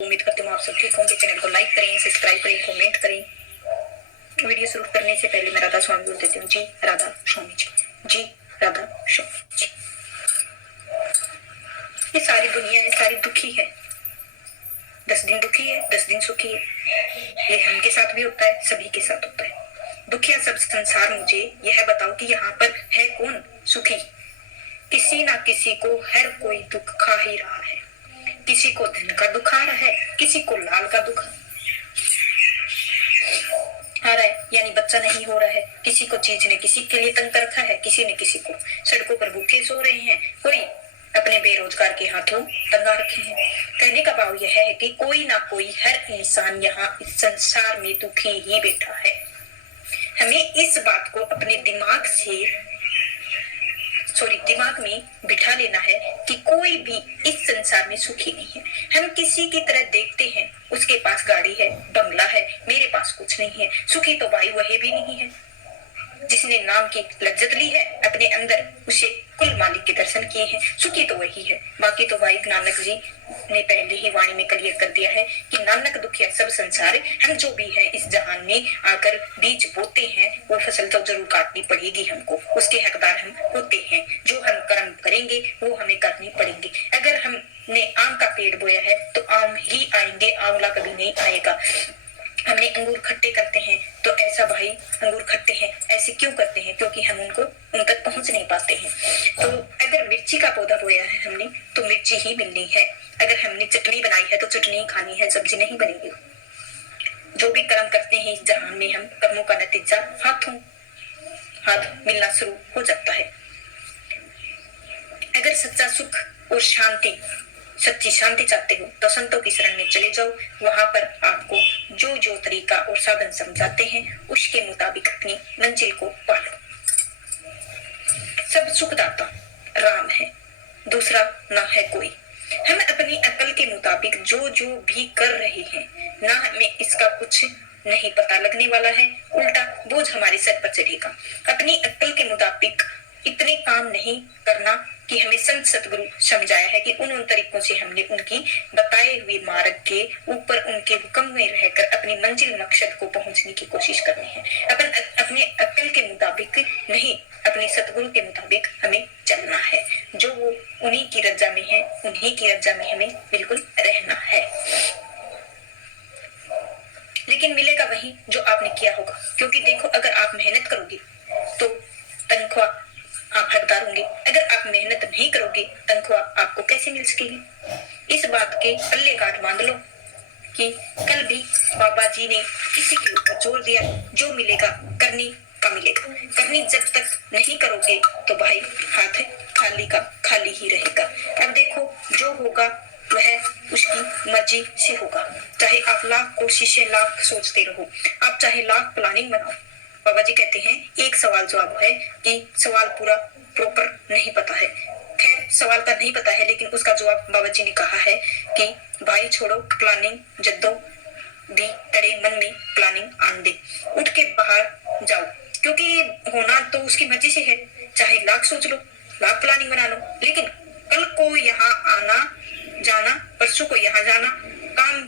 उम्मीद करती हूँ आप सब ठीक होंगे। चैनल को लाइक करें, सब्सक्राइब करें, कमेंट करें। वीडियो शुरू करने से पहले मैं राधा स्वामी बोल देती हूँ। जी राधा स्वामी जी, जी राधा स्वामी जी। ये सारी दुनिया है, सारी दुखी है। 10 दिन दुखी है, 10 दिन सुखी है। ये हम के साथ भी होता है, सभी के साथ होता है। दुखिया सब संसार मुझे यह बताओ कि यहाँ पर है कौन सुखी। किसी ना किसी को हर कोई दुख खा ही रहा है। किसी को धन का दुख आ रहा है, किसी को लाल का दुख आ रहा है, यानी बच्चा नहीं हो रहा है। किसी को चीज ने किसी के लिए तंग कर रखा है, किसी ने किसी को सड़कों पर भूखे सो रहे हैं, कोई अपने बेरोजगार के हाथों तंगा रखे हैं। कहने का भाव यह है कि कोई ना कोई हर इंसान यहाँ इस संसार में दुखी ही बैठा है। हमें इस बात को अपने दिमाग में बिठा लेना है कि कोई भी इस संसार में सुखी नहीं है। हम किसी की तरह देखते हैं, उसके पास गाड़ी है, बंगला है, मेरे पास कुछ नहीं है। सुखी तो भाई वह भी नहीं है। जिसने नाम की लज्जत ली है अपने अंदर, उसे कुल मालिक के दर्शन किए हैं, सुखी तो वही है। बाकी तो भाई नानक जी ने पहले ही वाणी में क्लियर कर दिया है कि नानक दुखिया सब संसार। हम जो भी है इस जहान में आकर बीज बोते हैं, वो फसल तो जरूर काटनी पड़ेगी हमको। उसके हकदार हम होते हैं। जो हम कर्म करेंगे वो हमें करनी पड़ेंगे। अगर हमने आम का पेड़ बोया है तो आम ही आएंगे, आंवला कभी नहीं आएगा। हमने अंगूर खट्टे करते हैं तो ऐसा भाई अंगूर खट्टे हैं, ऐसे क्यों करते हैं? क्योंकि हम उन तक पहुंच नहीं पाते हैं। तो अगर मिर्ची का पौधा बोया है हमने तो मिर्ची ही मिलनी है। अगर हमने चटनी बनाई है तो चटनी ही खानी है, सब्जी नहीं बनेगी। जो भी कर्म करते हैं इस जहान में, हम कर्मों का नतीजा हाथों हाथ मिलना शुरू हो जाता है। अगर सच्चा सुख और शांति, सच्ची शांति चाहते हो तो संतों की शरण में चले जाओ। वहां पर आपको जो जो तरीका और साधन समझाते हैं उसके मुताबिक अपनी मंजिल को पालो। सब सुखदाता राम है, दूसरा ना है कोई। हम अपनी अकल के मुताबिक जो जो भी कर रहे हैं, ना हमें इसका कुछ नहीं पता लगने वाला है, उल्टा बोझ हमारे सर पर चढ़ेगा। अपनी अकल के मुताबिक इतने काम नहीं करना कि हमें संत सतगुरु समझाया है कि उन तरीकों से हमने उनकी बताए हुए मार्ग के ऊपर उनके हुक्म में रहकर अपनी मंजिल मकसद को पहुंचने की कोशिश करनी है। अपने अकल के मुताबिक नहीं, अपने सतगुरु के मुताबिक हमें चलना है। जो वो उन्हीं की रजा में है, उन्हीं की रजा में हमें बिल्कुल रहना है। लेकिन मिलेगा वही जो आपने किया होगा। क्योंकि देखो, अगर आप मेहनत करोगे तो तनख्वाह आप हकदार होंगे। अगर आप मेहनत नहीं करोगे, तनख्वाह आपको कैसे मिल सकेगी? इस बात के पल्ले काट बांध लो कि कल भी बाबा जी ने किसी के ऊपर जोर दिया, जो मिलेगा करनी का मिलेगा। करनी जब तक नहीं करोगे तो भाई हाथ खाली का खाली ही रहेगा। अब देखो, जो होगा वह उसकी मर्जी से होगा। चाहे आप लाख कोशिशें, लाख सोचते रहो, आप चाहे लाख प्लानिंग बनाओ। बाबा जी कहते हैं एक सवाल जवाब है कि सवाल पूरा प्रॉपर नहीं पता है। खैर, सवाल का नहीं पता है, लेकिन उसका जवाब बाबा जी ने कहा है कि भाई छोड़ो प्लानिंग, जद्दो भी तड़े मन में प्लानिंग आन दे। उठ के बाहर जाओ, क्योंकि होना तो उसकी मर्जी से है। चाहे लाख सोच लो, लाख प्लानिंग बना लो, लेकिन कल को यहाँ आना जाना, परसों को यहाँ जाना, काम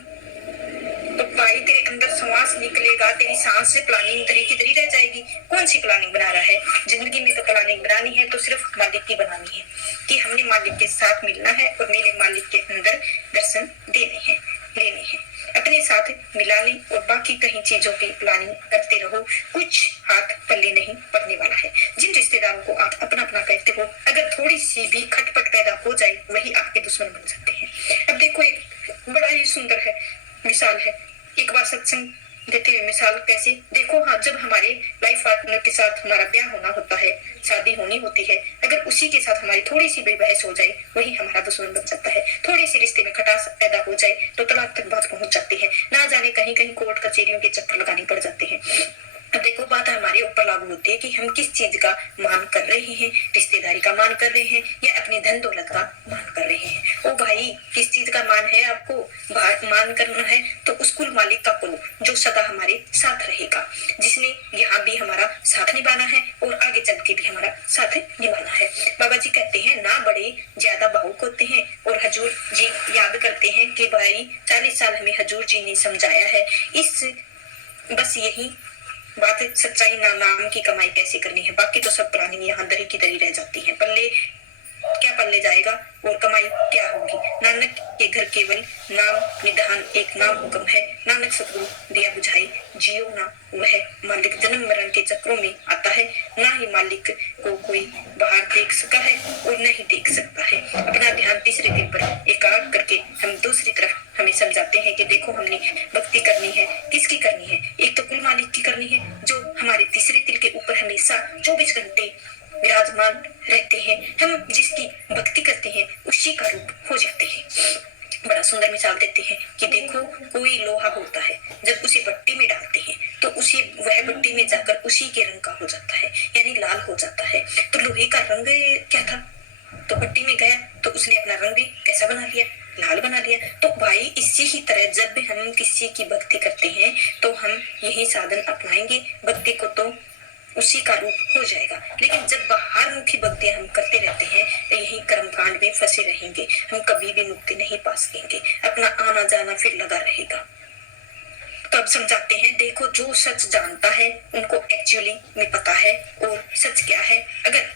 तो भाई तेरे अंदर सांस निकलेगा, तेरी सांस से प्लानिंग तरी की तरी रह जाएगी। कौन सी प्लानिंग बना रहा है? जिंदगी में तो प्लानिंग बनानी है तो सिर्फ मालिक की बनानी है कि हमने मालिक के साथ मिलना है और मेरे मालिक के अंदर दर्शन देने हैं, लेने हैं, अपने साथ मिला लें और बाकी कहीं चीजों की प्लानिंग करते रहो। कुछ हाथ पल्ले नहीं पड़ने वाला है। जिन रिश्तेदारों को आप अपना अपना कहते हो, अगर थोड़ी सी भी खटपट पैदा हो जाए, वही आपके दुश्मन बन सकते हैं। अब देखो, एक बड़ा ही सुंदर है मिसाल है, एक बार सत्संग देते हुए मिसाल कैसे देखो। हाँ, जब हमारे लाइफ पार्टनर के साथ हमारा ब्याह होना होता है, शादी होनी होती है, अगर उसी के साथ हमारी थोड़ी सी भी बहस हो जाए, वही हमारा दुश्मन बन सकता है। थोड़े से रिश्ते में खटास पैदा हो जाए तो तलाक तक बात पहुंच जाती है। ना जाने कहीं कहीं कोर्ट कचहरियों के चक्कर लगाने पड़ जाते हैं। अब देखो, बात हमारे ऊपर लागू होती है कि हम किस चीज का मान कर रहे हैं। रिश्तेदारी का मान कर रहे हैं या अपनी धन दौलत का मान कर रहे हैं। ओ भाई, किस चीज का मान है? आपको मान करना है तो उसको कुल मालिक का कुल जो सदा हमारे साथ रहेगा, जिसने यहाँ भी हमारा साथ निभाना है और आगे चल के भी हमारा साथ निभाना है। बाबा जी कहते हैं ना बड़े ज्यादा भावुक होते हैं और हजूर जी याद करते हैं कि भाई 40 साल हमें हजूर जी ने समझाया है, इस बस यही बात सच्चाई नाम की कमाई कैसे करनी है, बाकी तो सब प्लानिंग यहाँ दरी की दरी रह जाती है। पल्ले क्या पल्ले जाएगा और कमाई क्या होगी। नानक के घर केवल नाम निधान एक नाम हुक्म है, नानक सतगुरु दिया बुझाई जियो ना वह मालिक। जन्म मरण के चक्रों में आता है, ना ही मालिक को कोई बाहर देख सका है और न ही देख सकता है। अपना ध्यान तीसरे दिल पर एकाग्र करके हम दूसरी तरफ हमें समझाते हैं कि देखो हमने भक्ति करनी है, किसकी करनी है, एक तो कुल मालिक की करनी है जो हमारे तीसरे दिल के ऊपर हमेशा 24 घंटे विराजमान रहते हैं। हम जिसकी भक्ति करते हैं उसी का रूप हो जाते हैं। बड़ा सुंदर मिसाल देते हैं कि देखो कोई लोहा होता है, जब उसे भट्टी में डालते हैं तो उसे वह भट्टी में जाकर उसी के रंग का हो जाता है, यानी लाल हो जाता है। तो लोहे का रंग क्या था, तो भट्टी में गया तो उसने अपना रंग भी कैसा बना लिया, लाल बना लिया। तो भाई इसी ही तरह जब हम किसी की भक्ति करते हैं तो हम यही साधन अपनाएंगे, भक्ति को तो उसी का रूप हो जाएगा। लेकिन जब बाहर मुखी भक्तियां हम करते रहते हैं तो यही कर्मकांड में फंसे रहेंगे, हम कभी भी मुक्ति नहीं पा सकेंगे, अपना आना जाना फिर लगा रहेगा। तो अब समझाते हैं, देखो जो सच जानता है उनको एक्चुअली में पता है और सच क्या है, अगर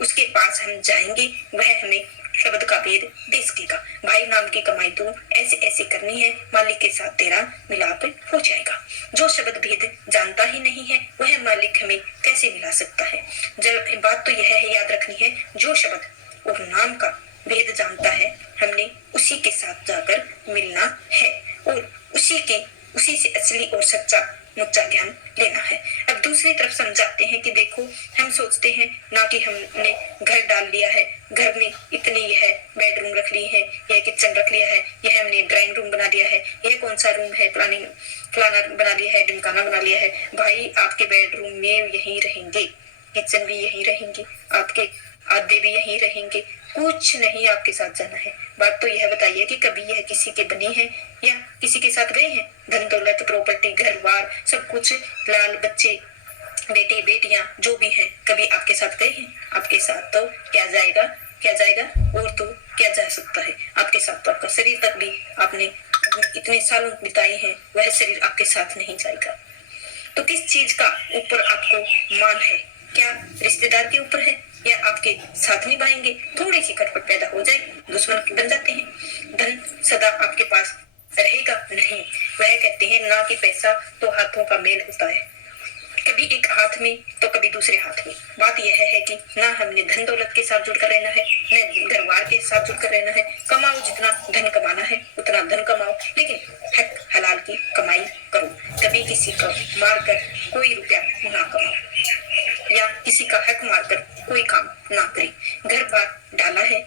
उसके पास हम जाएंगे वह हमें शब्द का भेद दे सकेगा। भाई नाम की कमाई तो ऐसे ऐसे करनी है, मालिक के साथ तेरा मिलाप हो जाएगा। जो शब्द भेद जानता ही नहीं है वह मालिक हमें कैसे मिला सकता है। जब बात तो यह है याद रखनी है, जो शब्द और नाम का भेद जानता है हमने उसी के साथ जाकर मिलना है और उसी से असली और सच्चा मुच्चा ज्ञान लेना है। अब दूसरी तरफ समझाते हैं कि देखो हम सोचते हैं ना कि हमने घर डाल लिया है, घर में इतनी यह बेडरूम रख ली है, यह किचन रख लिया है, यह हमने ड्राइंग रूम बना दिया है, यह कौन सा रूम है, फलाना बना लिया है, ढिमकाना बना लिया है। भाई आपके बेडरूम में यहीं रहेंगे, किचन भी यहीं रहेंगे, आपके आधे भी यहीं रहेंगे, कुछ नहीं आपके साथ जाना है। बात तो यह बताइए कि कभी यह किसी के बने हैं या किसी के साथ गए हैं। धन दौलत प्रॉपर्टी घर बार सब कुछ, लाल बच्चे बेटे बेटियां जो भी हैं, कभी आपके साथ गए हैं। आपके साथ तो क्या जाएगा और तो क्या जा सकता है। आपके साथ तो आपका शरीर तक भी आपने इतने सालों बिताए हैं, वह शरीर आपके साथ नहीं जाएगा। तो किस चीज का ऊपर आपको मान है, क्या रिश्तेदार के ऊपर है या आपके साथ निभाएंगे। थोड़ी सी खटपट पैदा हो जाए दुश्मन बन जाते हैं। धन सदा आपके पास रहेगा नहीं, वह कहते हैं ना कि पैसा तो हाथों का मेल होता है, कभी एक हाथ में तो कभी दूसरे हाथ में। बात यह है कि ना हमने धन दौलत के साथ जुड़कर रहना है, न घरवार के साथ जुड़कर रहना है। कमाओ जितना धन कमाना है उतना धन कमाओ, लेकिन हक हलाल की कमाई करो। कभी किसी को मारकर कोई रुपया ना कमाओ या किसी का हक मारकर कोई काम ना करे। घर बार डाला है,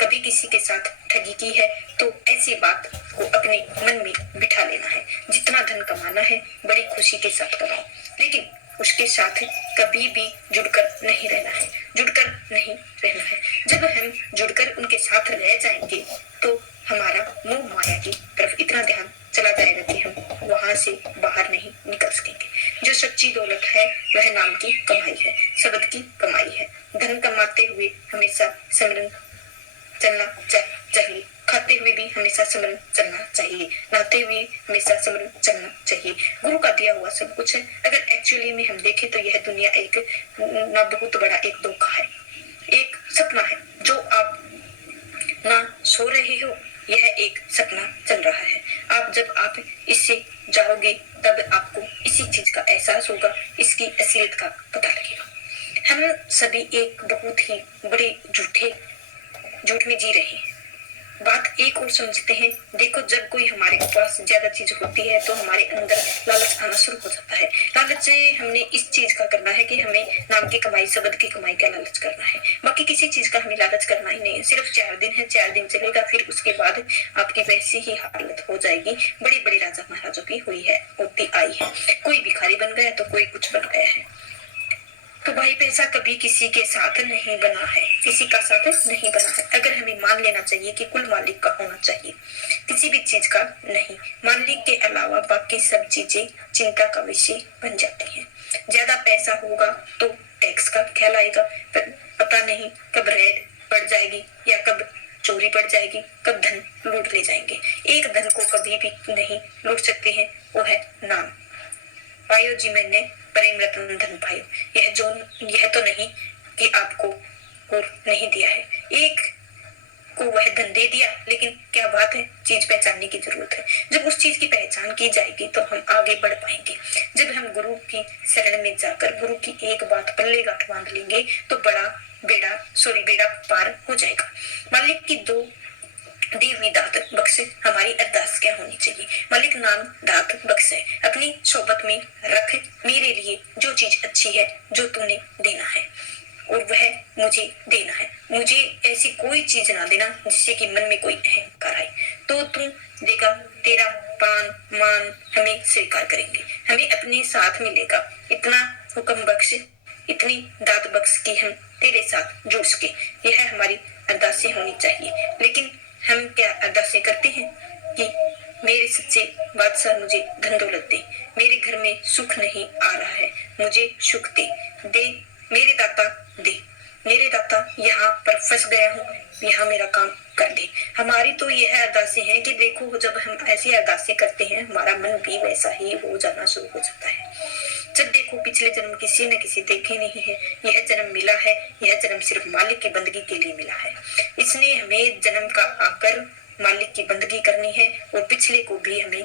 कभी किसी के साथ ठगी की है तो ऐसी बात को अपने मन में बिठा लेना है। जितना धन कमाना है बड़ी खुशी के साथ कमाओ, लेकिन उसके साथ कभी भी जुड़कर नहीं रहना है, जुड़कर नहीं रहना है। जब हम जुड़कर उनके साथ रह जाएंगे तो हमारा मोह माया की तरफ इतना ध्यान चला जाएगा कि हम वहां से बाहर नहीं निकल सकेंगे। जो सच्ची दौलत है वह नाम की कमाई है, शब्द की कमाई है। धन कमाते हुए हमेशा सिमरन चलना चाहिए, खाते हुए भी हमेशा सिमरन चलना चाहिए, नहाते हुए हमेशा सिमरन चलना चाहिए। गुरु का दिया हुआ सब कुछ है। अगर एक्चुअली में हम देखें तो यह दुनिया एक ना बहुत बड़ा एक धोखा है, एक सपना है जो आप ना सो रहे हो, यह एक सपना चल रहा है। जब आप इससे जाओगे तब आपको इसी चीज का एहसास होगा, इसकी असलियत का पता लगेगा। हम सभी एक बहुत ही बड़े झूठ में जी रहे हैं। बात एक और समझते हैं, देखो जब कोई हमारे पास ज्यादा चीज होती है तो हमारे अंदर लालच आना शुरू हो जाता है। लालच से हमने इस चीज का करना है कि हमें नाम की कमाई शब्द की कमाई का लालच करना है, बाकी किसी चीज का हमें लालच करना ही नहीं है। सिर्फ 4 दिन है, 4 दिन चलेगा, फिर उसके बाद आपकी वैसी ही हालत हो जाएगी। बड़े बड़े राजा महाराजों की हुई है, होती आई है। कोई भिखारी बन गया तो कोई कुछ बन गया है। तो भाई पैसा कभी किसी के साथ नहीं बना है, किसी का साथ नहीं बना है। अगर हमें मान लेना चाहिए कि कुल मालिक का होना चाहिए, किसी भी चीज का नहीं। मालिक के अलावा बाकी सब चीजें चिंता का विषय बन जाती हैं। ज्यादा पैसा होगा तो टैक्स का ख्याल आएगा, पर पता नहीं कब रेड पड़ जाएगी या कब चोरी पड़ जाएगी, कब धन लूट ले जाएंगे। एक धन को कभी भी नहीं लूट सकते हैं, वो है नाम। पायो जी मैंने प्रेम रतन धन पायो। यह तो नहीं कि आपको और नहीं दिया है, एक को वह धन दे दिया, लेकिन क्या बात है, चीज पहचानने की जरूरत है। जब उस चीज की पहचान की जाएगी तो हम आगे बढ़ पाएंगे। जब हम गुरु की शरण में जाकर गुरु की एक बात पल्ले गांठ बांध लेंगे तो बेड़ा पार हो जाएगा। मालिक की दो दी हुई दात बख्शे हमारी अरदास क्या होनी चाहिए। मालिक नाम दात बख्शे अपनी सोबत में रख मेरे लिए जो चीज अच्छी है, जो तूने देना है और वह मुझे देना है। मुझे ऐसी कोई चीज ना देना जिससे कि मन में कोई अहंकार आए। तो तू देगा, तेरा पान मान हमें स्वीकार करेंगे, हमें अपने साथ मिलेगा। इतना हुक्म बख्श, इतनी दात बख्श की हम तेरे साथ जुड़ सके। यह हमारी अरदासें होनी चाहिए। लेकिन हम क्या अरदासें करते हैं कि मेरे सच्चे बादशाह मुझे धन दौलत दे, मेरे घर में सुख नहीं आ रहा है, मुझे सुख दे मेरे दाता दे, मेरे दाता यहाँ पर फंस गया हूँ, यहाँ मेरा काम कर दे। हमारी तो यह अरदासें हैं कि देखो, जब हम ऐसी अरदासें करते हैं हमारा मन भी वैसा ही हो जाना शुरू हो जाता है। जब देखो पिछले जन्म किसी न किसी देखे नहीं है, यह जन्म मिला है, यह जन्म सिर्फ मालिक की बंदगी के लिए मिला है। इसने हमें जन्म का आकर मालिक की बंदगी करनी है। और पिछले को भी हमें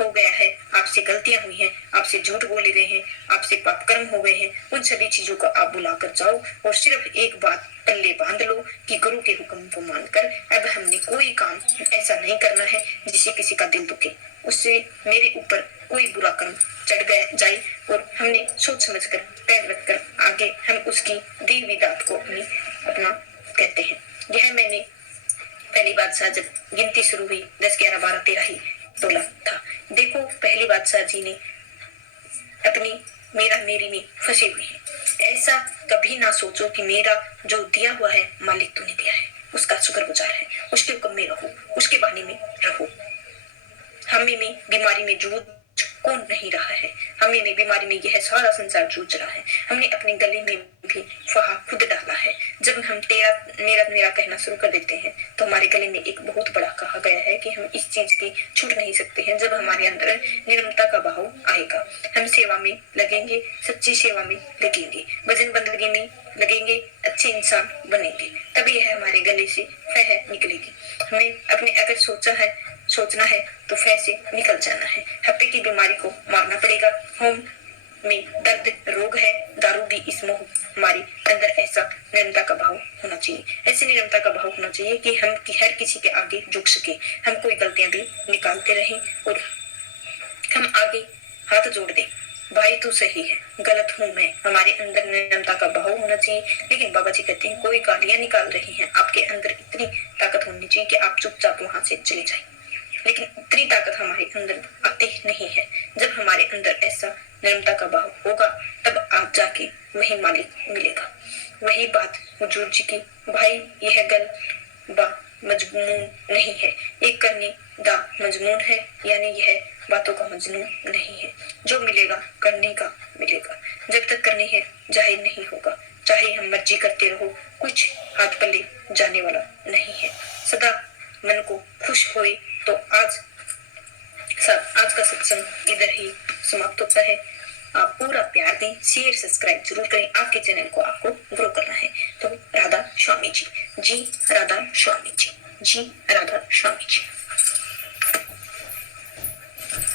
हो गया है, आपसे गलतियां हुई हैं, आपसे झूठ बोले गए हैं, आपसे पाप कर्म हो गए हैं, उन सभी चीजों को आप बुलाकर जाओ और सिर्फ एक बात पल्ले बांध लो कि गुरु के हुक्म को मानकर अब हमने कोई काम ऐसा नहीं करना है जिससे किसी का दिल दुखे, उससे मेरे ऊपर कोई बुरा कर्म चढ़ जाए। और हमने सोच समझ कर पैर रखकर आगे हम उसकी दी हुई दात को अपना कहते हैं। यह मैंने पहली बादशाह जब गिनती शुरू हुई 10 11 12 13 ही तोला था। देखो पहली बादशाह जी ने अपनी मेरा मेरी में फंसे हुए हैं। ऐसा कभी ना सोचो कि मेरा जो दिया हुआ है मालिक तूने दिया है, उसका शुक्रगुजार है, उसके हुक्म में रहो, उसके बहाने में रहो। हमें में बीमारी में जूझ कौन नहीं रहा है, हमें में बीमारी में यह सारा संसार जूझ रहा है। हमने अपने गले में भी फहा खुद डाला है। जब हम तेरा मेरा कहना शुरू कर देते हैं तो हमारे गले में एक बहुत बड़ा कहा गया है कि हम इस चीज की छूट नहीं सकते हैं। जब हमारे अंदर निर्ममता का भाव आएगा, हम सेवा में लगेंगे, सच्ची सेवा में लगेंगे, भजन बंदगी में लगेंगे, अच्छे इंसान बनेंगे, तभी यह हमारे गले से फह निकलेगी। हमें अपने अगर सोचना है तो फह से निकल जाना है। हफ्ते की बीमारी को मारना पड़ेगा। होम में दर्द रोग है, दारू भी इस मोह हमारी अंदर ऐसा निरंता का भाव होना चाहिए, ऐसी निरंता का भाव होना चाहिए कि हम हर किसी के आगे झुक सके, हम कोई गलतियां भी निकालते रहें और हम आगे हाथ जोड़ दे, भाई तू सही है, गलत हूं मैं। हमारे अंदर निरंता का भाव होना चाहिए। लेकिन बाबा जी कहते हैं कोई गालियां निकाल रही हैं, आपके अंदर इतनी ताकत होनी चाहिए कि आप चुपचाप वहां से चले जाएं। लेकिन इतनी ताकत हमारे अंदर आती नहीं है। जब हमारे अंदर ऐसा निरंता का भाव होगा तब आप जाके वही मालिक मिलेगा। वही बात हुजूर जी की, भाई यह गल बा मजमून नहीं है, एक करने दा मजमून है, यानी यह बातों का मजनून नहीं है। जो मिलेगा करने का मिलेगा, जब तक करने है जाहिर नहीं होगा। चाहे हम मर्जी करते रहो, कुछ हाथ पल्ले जाने वाला नहीं है। सदा मन को खुश होए। तो आज का सत्संग इधर ही समाप्त होता है। आप पूरा प्यार दें, शेयर सब्सक्राइब जरूर करें। आपके चैनल को आपको ग्रो करना है। तो राधा स्वामी जी, जी राधा स्वामी जी, जी राधा स्वामी जी।